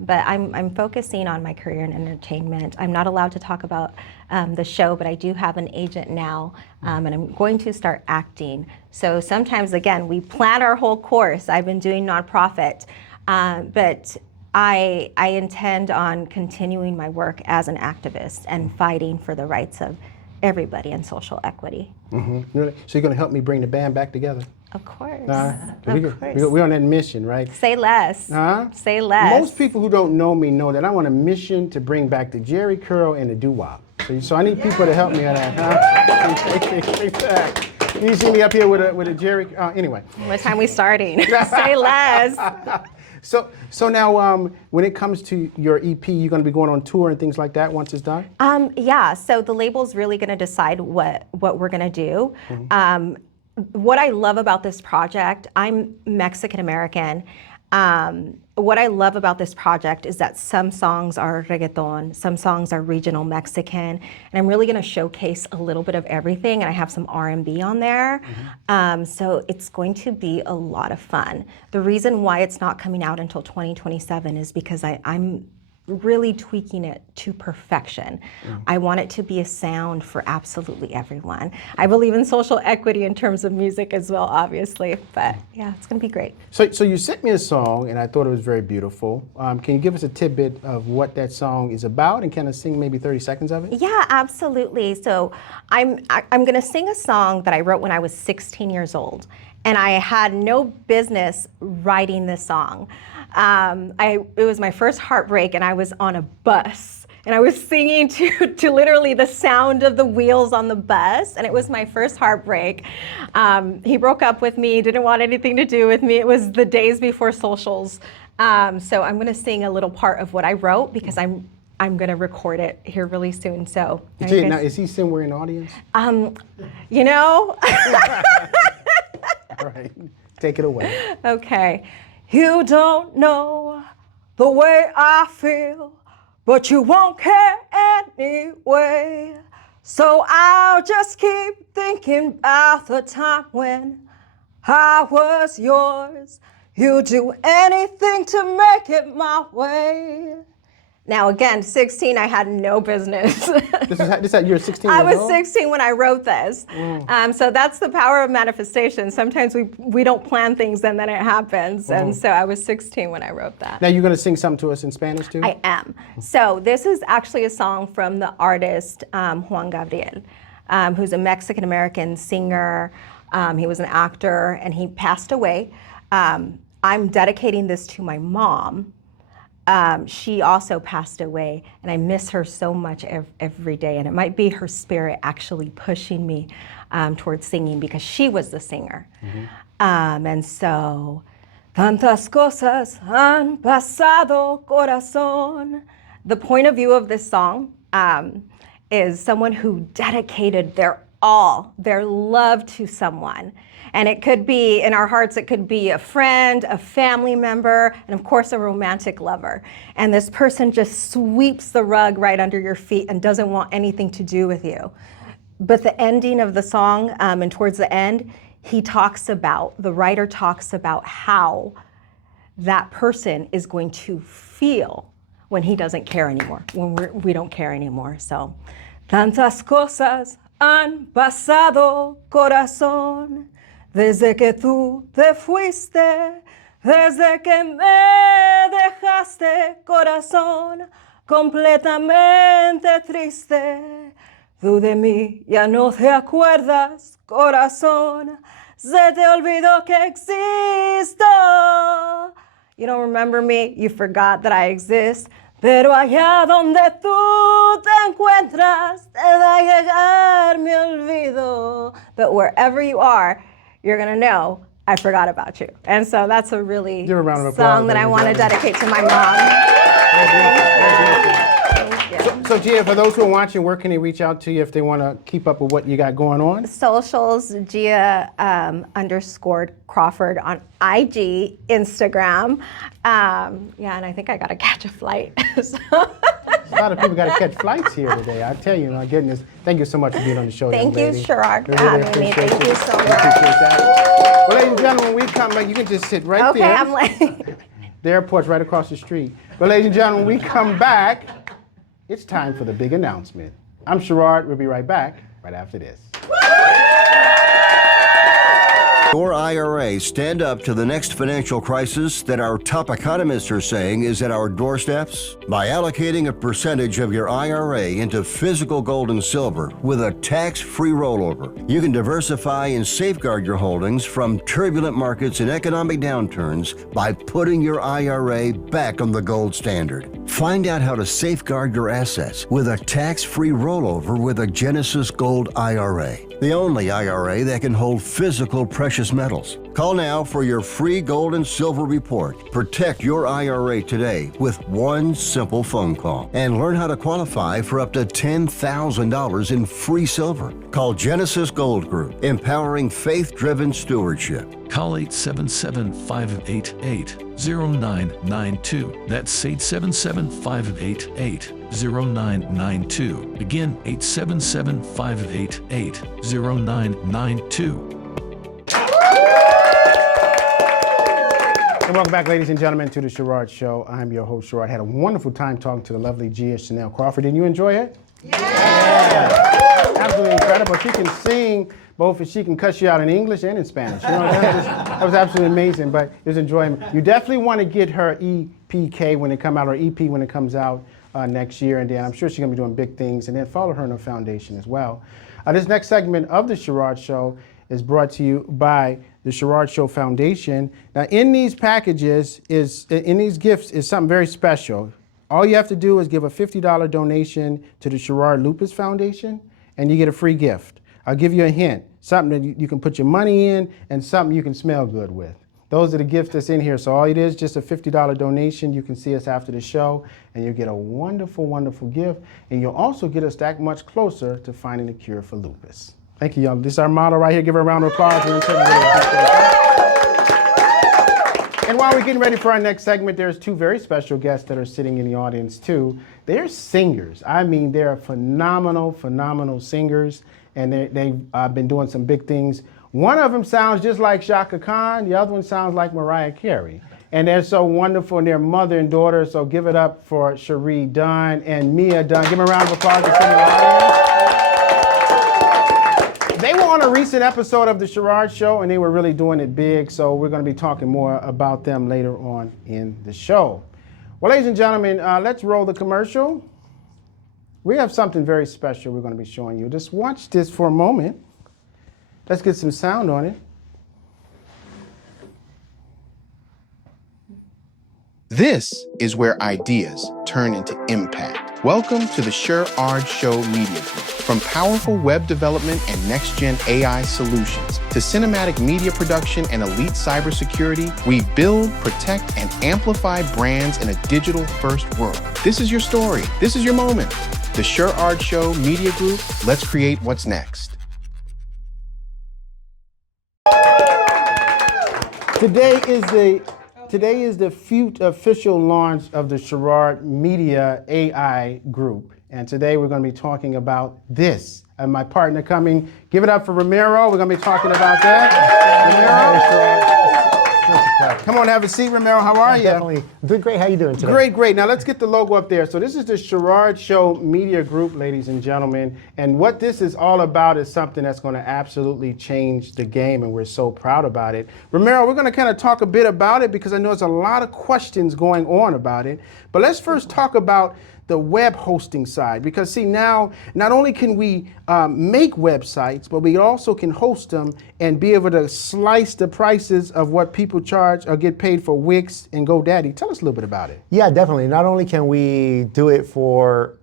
But I'm focusing on my career in entertainment. I'm not allowed to talk about the show, but I do have an agent now, and I'm going to start acting. So sometimes, again, we plan our whole course. I've been doing nonprofit, but I intend on continuing my work as an activist and fighting for the rights of everybody in social equity. Really? So you're going to help me bring the band back together? Of course. We're on that mission, right? Say less. Huh? Say less. Most people who don't know me know that I'm on a mission to bring back the Jerry curl and the doo-wop. So I need people to help me on that, huh? You see me up here with a Jerry, anyway. What time we starting? Say less. So now, when it comes to your EP, you're going to be going on tour and things like that once it's done? Yeah, so the label's really going to decide what we're going to do. What I love about this project, I'm Mexican American. What I love about this project is that some songs are reggaeton, some songs are regional Mexican, and I'm really going to showcase a little bit of everything, and I have some R&B on there. So it's going to be a lot of fun. The reason why it's not coming out until 2027 is because I'm really tweaking it to perfection. I want it to be a sound for absolutely everyone. I believe in social equity in terms of music as well, obviously, but yeah, it's gonna be great. So you sent me a song, and I thought it was very beautiful. Can you give us a tidbit of what that song is about, and kind of sing maybe 30 seconds of it? Yeah, absolutely. So I'm gonna sing a song that I wrote when I was 16 years old, and I had no business writing this song. It was my first heartbreak, and I was on a bus, and I was singing to literally the sound of the wheels on the bus, and it was my first heartbreak. He broke up with me, didn't want anything to do with me. It was the days before socials. So I'm gonna sing a little part of what I wrote because I'm gonna record it here really soon. So Now, is he somewhere in the audience? you know. All right, take it away. Okay. You don't know the way I feel, but you won't care anyway. So I'll just keep thinking about the time when I was yours. You'd do anything to make it my way. Now again, 16, I had no business. This at you're 16 I years was old? 16 when I wrote this. So that's the power of manifestation. Sometimes we don't plan things and then it happens. And so I was 16 when I wrote that. Now you're going to sing something to us in Spanish too? I am. So this is actually a song from the artist Juan Gabriel, who's a Mexican-American singer. He was an actor and he passed away. I'm dedicating this to my mom. She also passed away, and I miss her so much every day. And it might be her spirit actually pushing me towards singing because she was the singer. And so, tantas cosas han pasado, corazón. The point of view of this song is someone who dedicated their all, their love to someone. And it could be, in our hearts, it could be a friend, a family member, and of course a romantic lover. And this person just sweeps the rug right under your feet and doesn't want anything to do with you. But the ending of the song, and towards the end, the writer talks about how that person is going to feel when he doesn't care anymore, when we don't care anymore. So, tantas cosas han pasado, corazón. Desde que tú te fuiste, desde que me dejaste, corazón, completamente triste. Tú de mí ya no te acuerdas, corazón, se te olvidó que existo. You don't remember me, you forgot that I exist. Pero allá donde tú te encuentras, te va a llegar mi olvido. But wherever you are, you're gonna know I forgot about you. And so that's a really song that I want to dedicate to my mom. So Gia, for those who are watching, where can they reach out to you if they want to keep up with what you got going on? Socials, Gia _ Crawford on IG, Instagram. Yeah, and I think I gotta catch a flight. A lot of people got to catch flights here today. I tell you, my goodness. Thank you so much for being on the show. Thank you, Sherard, for really having me. Thank you so much. Appreciate that. Well, ladies and gentlemen, when we come back, you can just sit right there. Okay, I'm like. The airport's right across the street. But ladies and gentlemen, when we come back, it's time for the big announcement. I'm Sherard. We'll be right back right after this. Your IRA stand up to the next financial crisis that our top economists are saying is at our doorsteps? By allocating a percentage of your IRA into physical gold and silver with a tax-free rollover, you can diversify and safeguard your holdings from turbulent markets and economic downturns by putting your IRA back on the gold standard. Find out how to safeguard your assets with a tax-free rollover with a Genesis Gold IRA, the only IRA that can hold physical precious metals. Call now for your free gold and silver report. Protect your IRA today with one simple phone call and learn how to qualify for up to $10,000 in free silver. Call Genesis Gold Group, empowering faith-driven stewardship. Call 877-588-0992. That's 877-588-0992. Again, 877-588-0992. And welcome back, ladies and gentlemen, to the Sherard Show. I'm your host, Sherard. Had a wonderful time talking to the lovely Gia Chanel Crawford. Didn't you enjoy it? Yeah. Absolutely incredible. She can sing both, she can cuss you out in English and in Spanish. You know, that was absolutely amazing, but it was enjoyable. You definitely want to get her EPK when it comes out, or EP when it comes out next year, and then I'm sure she's going to be doing big things, and then follow her in her foundation as well. This next segment of the Sherard Show is brought to you by the Sherard Show Foundation. Now, in these packages, in these gifts is something very special. All you have to do is give a $50 donation to the Sherard Lupus Foundation, and you get a free gift. I'll give you a hint, something that you can put your money in and something you can smell good with. Those are the gifts that's in here. So all it is, just a $50 donation. You can see us after the show, and you'll get a wonderful, wonderful gift. And you'll also get us that much closer to finding a cure for lupus. Thank you, y'all. This is our model right here. Give her a round of applause. And while we're getting ready for our next segment, there's two very special guests that are sitting in the audience too. They're singers. I mean, they're phenomenal, phenomenal singers, and they've been doing some big things. One of them sounds just like Shaka Khan. The other one sounds like Mariah Carey. And they're so wonderful, and they're mother and daughter, so give it up for Cherie Dunn and Mia Dunn. Give them a round of applause to the audience. They were on a recent episode of the Sherard Show, and they were really doing it big, so we're going to be talking more about them later on in the show. Well, ladies and gentlemen, let's roll the commercial. We have something very special we're going to be showing you. Just watch this for a moment. Let's get some sound on it. This is where ideas turn into impact. Welcome to the Sherard Show Media Group. From powerful web development and next-gen AI solutions to cinematic media production and elite cybersecurity, we build, protect, and amplify brands in a digital-first world. This is your story. This is your moment. The Sherard Show Media Group. Let's create what's next. Today is the official launch of the Sherard Media AI Group. And today we're going to be talking about this. And my partner coming, give it up for Ramiro. We're going to be talking about that. Ramiro. Come on, have a seat, Ramiro. How are you? Definitely. Doing great. How you doing today? Great, great. Now let's get the logo up there. So this is the Sherard Show Media Group, ladies and gentlemen. And what this is all about is something that's going to absolutely change the game, and we're so proud about it. Ramiro, we're going to kind of talk a bit about it because I know there's a lot of questions going on about it. But let's first talk about the web hosting side, because see, now not only can we make websites, but we also can host them and be able to slice the prices of what people charge or get paid for Wix and GoDaddy. Tell us a little bit about it. Yeah, definitely. Not only can we do it for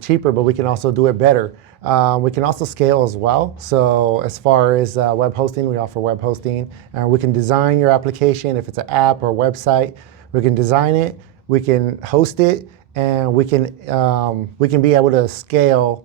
cheaper, but we can also do it better. We can also scale as well. So as far as web hosting, we offer web hosting. We can design your application. If it's an app or a website, we can design it, we can host it, and we can be able to scale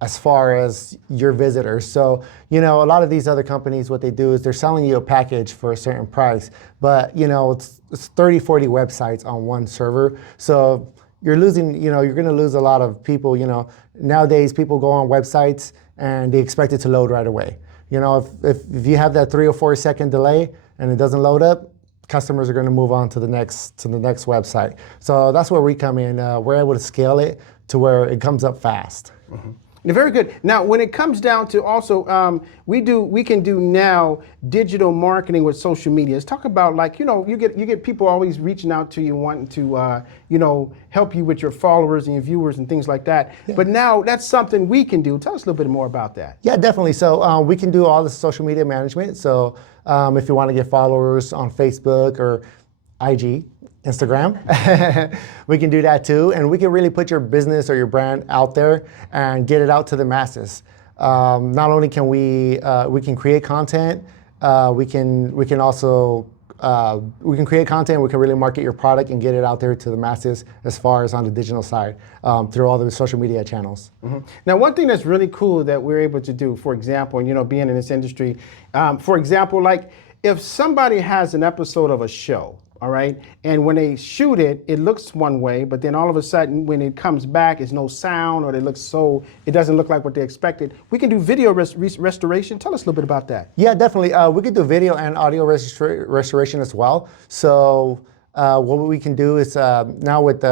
as far as your visitors. So, you know, a lot of these other companies, what they do is they're selling you a package for a certain price, but you know, it's 30, 40 websites on one server. So you're losing, you know, you're gonna lose a lot of people. You know, nowadays people go on websites and they expect it to load right away. You know, if you have that 3 or 4 second delay and it doesn't load up, customers are going to move on to the next website. So that's where we come in. We're able to scale it to where it comes up fast. Mm-hmm. Very good. Now, when it comes down to also, we can do now digital marketing with social media. Let's talk about, like, you know, you get people always reaching out to you wanting to, you know, help you with your followers and your viewers and things like that. Yeah. But now that's something we can do. Tell us a little bit more about that. Yeah, definitely. So we can do all the social media management. So if you want to get followers on Facebook or IG, Instagram, we can do that too. And we can really put your business or your brand out there and get it out to the masses. Not only can we can create content, we can also create content, we can really market your product and get it out there to the masses as far as on the digital side through all the social media channels. Mm-hmm. Now, one thing that's really cool that we're able to do, for example, and you know, being in this industry, for example, like if somebody has an episode of a show, all right? And when they shoot it, it looks one way, but then all of a sudden when it comes back, it's no sound, or it doesn't look like what they expected. We can do video restoration. Tell us a little bit about that. Yeah, definitely. We could do video and audio restoration as well. So what we can do is now with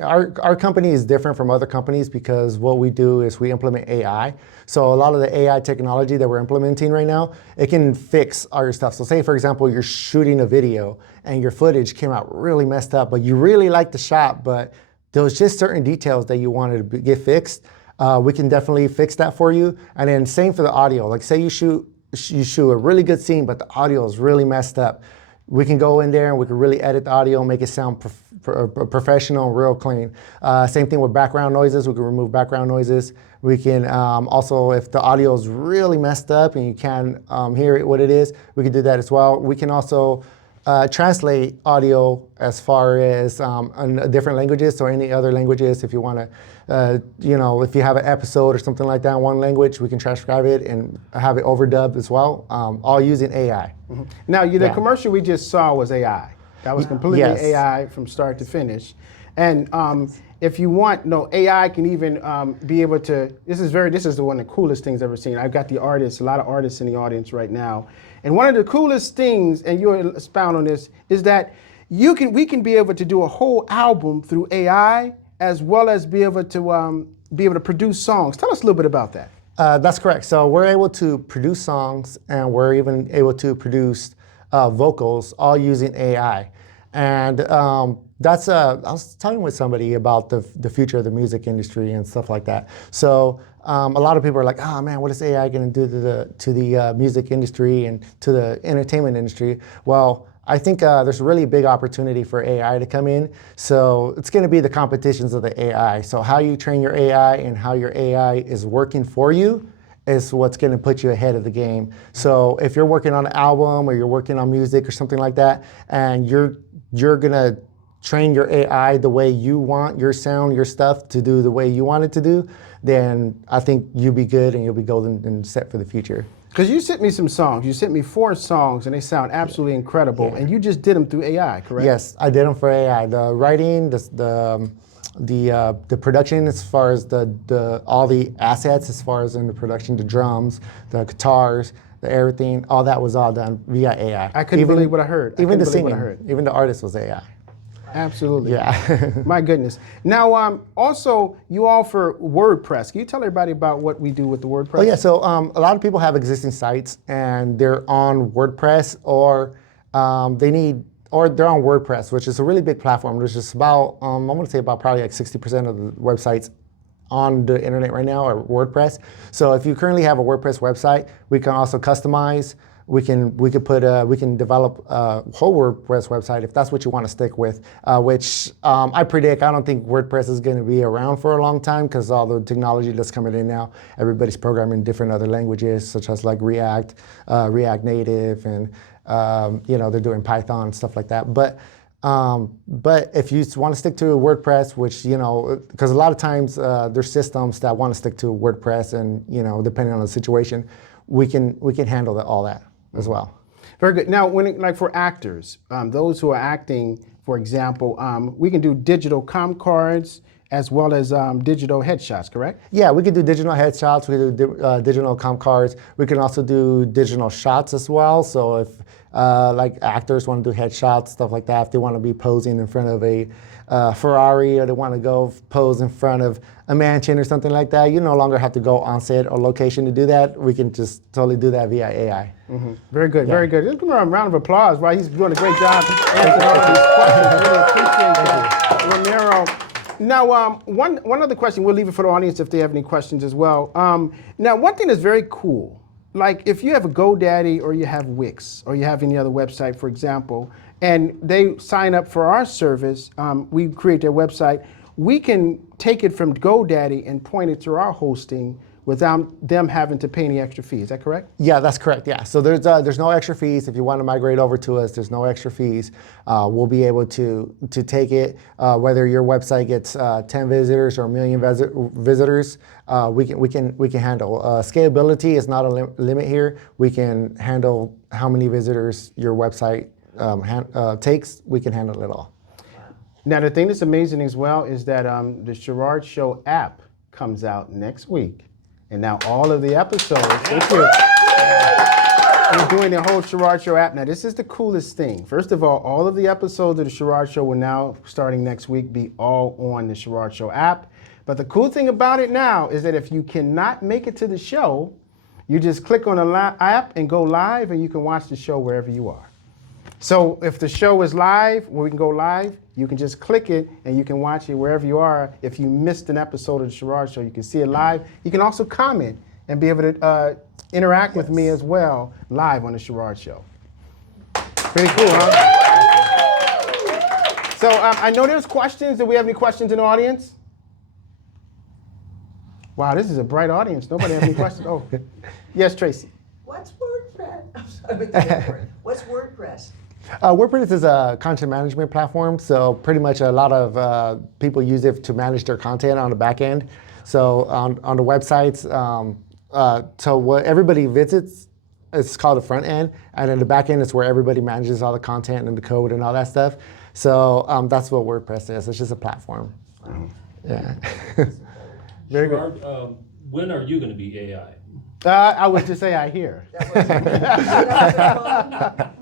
our company is different from other companies because what we do is we implement AI. So a lot of the AI technology that we're implementing right now, it can fix all your stuff. So say, for example, you're shooting a video and your footage came out really messed up, but you really liked the shot, but there was just certain details that you wanted to get fixed. We can definitely fix that for you. And then same for the audio. Like say you shoot a really good scene, but the audio is really messed up. We can go in there and we can really edit the audio, make it sound professional, real clean. Same thing with background noises. We can remove background noises. We can also, if the audio is really messed up and you can't hear it what it is, we can do that as well. We can also translate audio as far as in different languages, so any other languages. If you want to, if you have an episode or something like that in one language, we can transcribe it and have it overdubbed as well, all using AI. Mm-hmm. Now, the commercial we just saw was AI. That was completely AI from start to finish. And if you want, AI can even be able to, this is one of the coolest things I've ever seen. I've got a lot of artists in the audience right now. And one of the coolest things, and you'll expound on this, is that we can be able to do a whole album through AI, as well as be able to produce songs. Tell us a little bit about that. That's correct. So we're able to produce songs, and we're even able to produce vocals, all using AI. And I was talking with somebody about the future of the music industry and stuff like that. So a lot of people are like, oh man, what is AI going to do to the music industry and to the entertainment industry? Well, I think there's a really big opportunity for AI to come in. So it's going to be the competitions of the AI. So how you train your AI and how your AI is working for you is what's going to put you ahead of the game. So if you're working on an album or you're working on music or something like that, and you're going to train your AI the way you want your sound, your stuff to do the way you want it to do, then I think you'll be good and you'll be golden and set for the future. Because you sent me some songs. You sent me 4 songs, and they sound absolutely incredible. Yeah. And you just did them through AI, correct? Yes, I did them for AI. The writing, the production, as far as all the assets, as far as in the production, the drums, the guitars, everything, all that was all done via AI. I couldn't believe what I heard. Even the singing, even the artist was AI. Absolutely. Yeah. My goodness. Now, also, you offer WordPress. Can you tell everybody about what we do with the WordPress? Oh, yeah. So a lot of people have existing sites, and they're on WordPress, or they're on WordPress, which is a really big platform. There's just about, I want to say about probably like 60% of the websites on the internet right now are WordPress. So if you currently have a WordPress website, we can also customize. We can develop a whole WordPress website if that's what you want to stick with, which I predict. I don't think WordPress is going to be around for a long time because all the technology that's coming in now, everybody's programming different other languages such as like React, React Native, and they're doing Python, stuff like that. But if you want to stick to WordPress, which, because a lot of times there's systems that want to stick to WordPress, and depending on the situation, we can handle all that as well. Very good. Now, like for actors, those who are acting, for example, we can do digital comm cards as well as digital headshots, correct? Yeah, we can do digital headshots. We do digital comm cards. We can also do digital shots as well. So if like actors want to do headshots, stuff like that, if they want to be posing in front of a Ferrari, or they want to go pose in front of a mansion or something like that, you no longer have to go on set or location to do that. We can just totally do that via AI. Mm-hmm. Very good, very good. Let's give him a round of applause while he's doing a great job answering all of these questions. Really appreciate that, Ramiro. Now, one other question, we'll leave it for the audience if they have any questions as well. Now, one thing that's very cool, like if you have a GoDaddy or you have Wix or you have any other website, for example, and they sign up for our service, we create their website, we can take it from GoDaddy and point it to our hosting without them having to pay any extra fee. Is that correct? Yeah, that's correct. Yeah, so there's no extra fees. If you want to migrate over to us, there's no extra fees. We'll be able to take it, whether your website gets 10 visitors or 1 million visitors. We can handle. Scalability is not a limit here. We can handle how many visitors your website takes, we can handle it all. Now, the thing that's amazing as well is that the Sherard Show app comes out next week. And now all of the episodes, thank you. We're doing the whole Sherard Show app. Now, this is the coolest thing. First of all of the episodes of the Sherard Show will now, starting next week, be all on the Sherard Show app. But the cool thing about it now is that if you cannot make it to the show, you just click on the app and go live, and you can watch the show wherever you are. So if the show is live, where we can go live, you can just click it and you can watch it wherever you are. If you missed an episode of the Sherard Show, you can see it live. You can also comment and be able to interact with me as well live on the Sherard Show. Pretty cool, huh? So I know there's questions. Do we have any questions in the audience? Wow, this is a bright audience. Nobody have any questions? Oh, yes, Tracy. What's WordPress? I'm sorry with the word. What's WordPress? WordPress is a content management platform, so pretty much a lot of people use it to manage their content on the back end. So on the websites, so what everybody visits, it's called the front end, and then the back end is where everybody manages all the content and the code and all that stuff. So that's what WordPress is. It's just a platform. Wow. Yeah. Very good. Sherard, when are you going to be AI? I would just say I hear. That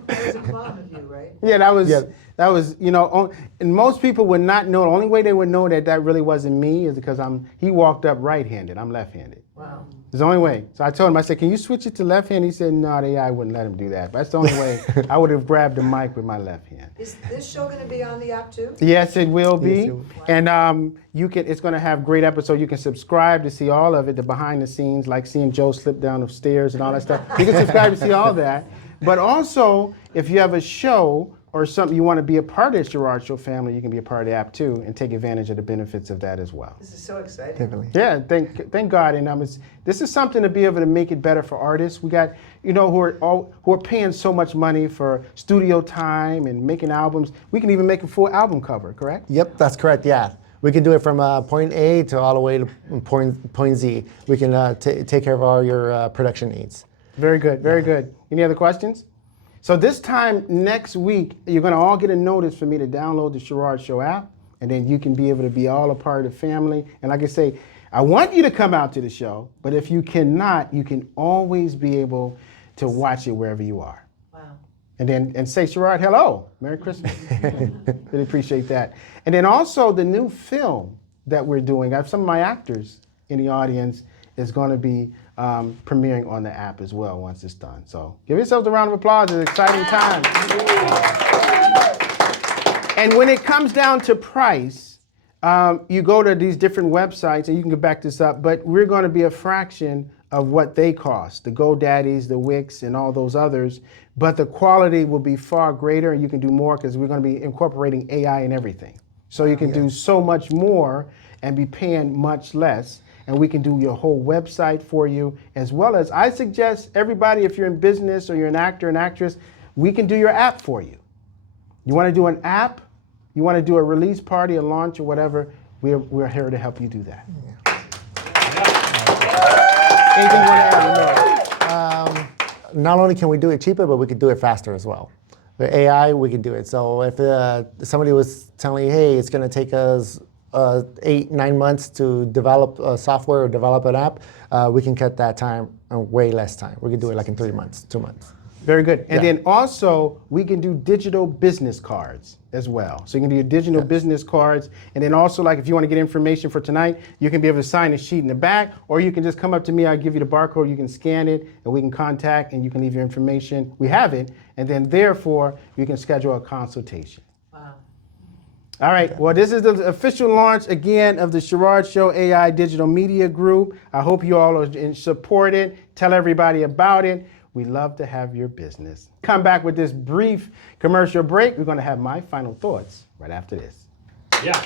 was a clone of you, right? Yeah, that was, you know, and most people would not know. The only way they would know that that really wasn't me is because he walked up right-handed. I'm left-handed. Wow. It's the only way. So I told him, I said, can you switch it to left-handed? He said, no, the AI wouldn't let him do that. But that's the only way I would have grabbed the mic with my left hand. Is this show going to be on the app too? Yes, it will be. Yes, it will. And it's going to have great episodes. You can subscribe to see all of it, the behind the scenes, like seeing Joe slip down the stairs and all that stuff. You can subscribe to see all that. But also, if you have a show or something you want to be a part of the Sherard Show family, you can be a part of the app too and take advantage of the benefits of that as well. This is so exciting. Definitely. Yeah, thank God. And this is something to be able to make it better for artists. We got, you know, who are paying so much money for studio time and making albums. We can even make a full album cover, correct? Yep, that's correct. Yeah, we can do it from point A to all the way to point Z. We can take care of all your production needs. Very good, very good. Any other questions? So this time next week, you're going to all get a notice for me to download the Sherard Show app, and then you can be able to be all a part of the family. And like I say, I want you to come out to the show, but if you cannot, you can always be able to watch it wherever you are. Wow. And say, Sherard, hello, Merry Christmas. Really appreciate that. And then also the new film that we're doing, I have some of my actors in the audience, is going to be premiering on the app as well once it's done. So give yourselves a round of applause. It's an exciting time. And when it comes down to price, you go to these different websites, and you can get back this up, but we're going to be a fraction of what they cost, the GoDaddies, the Wix, and all those others. But the quality will be far greater, and you can do more because we're going to be incorporating AI in everything. So you can do so much more and be paying much less. And we can do your whole website for you, as well as I suggest everybody, if you're in business or you're an actor, an actress, we can do your app for you. You want to do an app? You want to do a release party, a launch, or whatever? We're here to help you do that. Anything you want to add? Not only can we do it cheaper, but we can do it faster as well. The AI, we can do it. So if somebody was telling you, hey, it's going to take us 8-9 months to develop software or develop an app, we can cut that time in way less time. We can do it like in 3 months, 2 months. Very good. And then also, we can do digital business cards as well. So you can do your digital business cards. And then also, like if you want to get information for tonight, you can be able to sign a sheet in the back, or you can just come up to me, I'll give you the barcode, you can scan it, and we can contact, and you can leave your information. We have it. And then therefore, you can schedule a consultation. All right, well, this is the official launch, again, of the Sherard Show AI Digital Media Group. I hope you all are support it. Tell everybody about it. We love to have your business. Come back with this brief commercial break. We're going to have my final thoughts right after this. Yeah.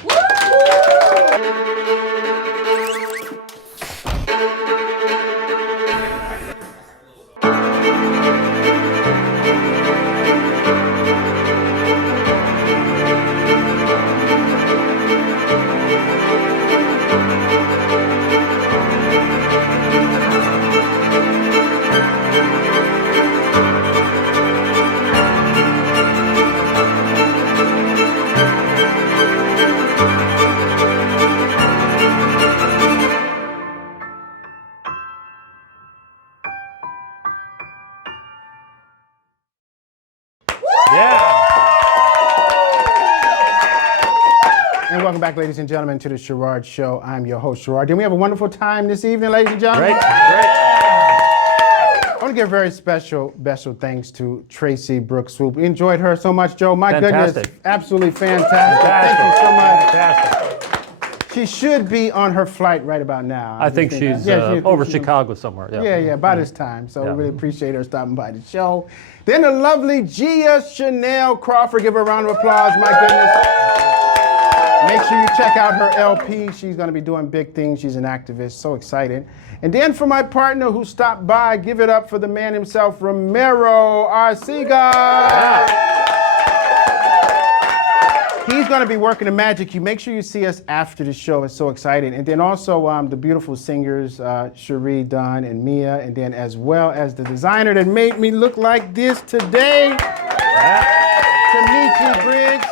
Yeah. And welcome back, ladies and gentlemen, to the Sherard Show. I'm your host, Sherard. Did we have a wonderful time this evening, ladies and gentlemen? Great. I want to give very special thanks to Tracy Brooks Swope. We enjoyed her so much, Joe. My Fantastic. goodness, absolutely fantastic. Thank you so much. Fantastic. She should be on her flight right about now. I think she's over Chicago somewhere. Yeah, by this time. So we really appreciate her stopping by the show. Then the lovely Gia Chanel Crawford. Give her a round of applause. My goodness. Make sure you check out her LP. She's going to be doing big things. She's an activist. So excited. And then for my partner who stopped by, give it up for the man himself, Romero Arcega. Yeah. He's going to be working the magic. You make sure you see us after the show. It's so exciting. And then also the beautiful singers, Sherard, Dunn, and Mia. And then as well as the designer that made me look like this today, Tamichi Briggs.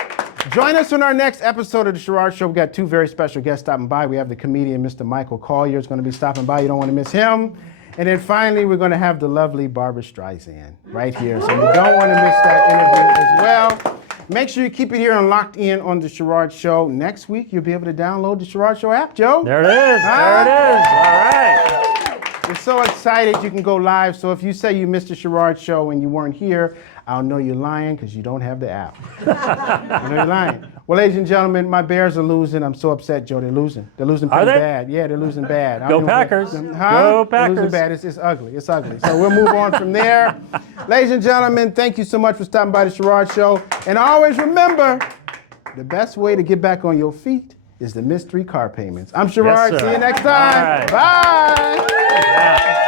Join us on our next episode of the Sherard Show. We've got two very special guests stopping by. We have the comedian, Mr. Michael Collier, is going to be stopping by. You don't want to miss him. And then finally, we're going to have the lovely Barbara Streisand right here. So you don't want to miss that interview as well. Make sure you keep it here and locked in on the Sherard Show. Next week, you'll be able to download the Sherard Show app, Joe. There it is. There it is. All right. We're so excited you can go live. So if you say you missed the Sherard Show and you weren't here, I'll know you're lying because you don't have the app. I know you're lying. Well, ladies and gentlemen, my Bears are losing. I'm so upset, Joe. They're losing. They're losing pretty bad. Yeah, they're losing bad. Go Packers. Huh? Go Packers. They're losing bad. It's ugly. It's ugly. So we'll move on from there. Ladies and gentlemen, thank you so much for stopping by the Sherard Show. And always remember, the best way to get back on your feet is the mystery car payments. I'm Sherard. Yes, sir. See you next time. All right. Bye. Yeah.